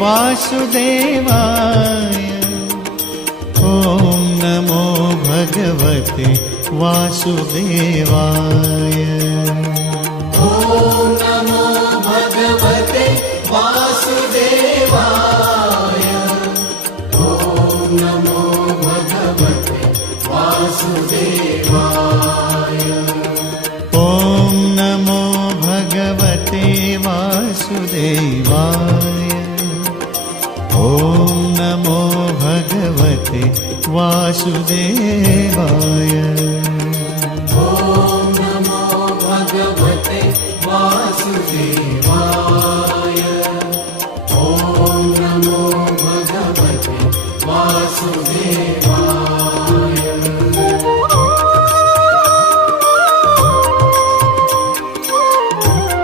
वासुदेवाय। ॐ नमो भगवते वासुदेवाय। ॐ नमो भगवते वासुदेवाय। ॐ नमो भगवते वासुदेवाय। ॐ नमो भगवते वासुदेवाय। ॐ नमो भगवते वासुदेवाय। ॐ नमो भगवते वासुदेवाय।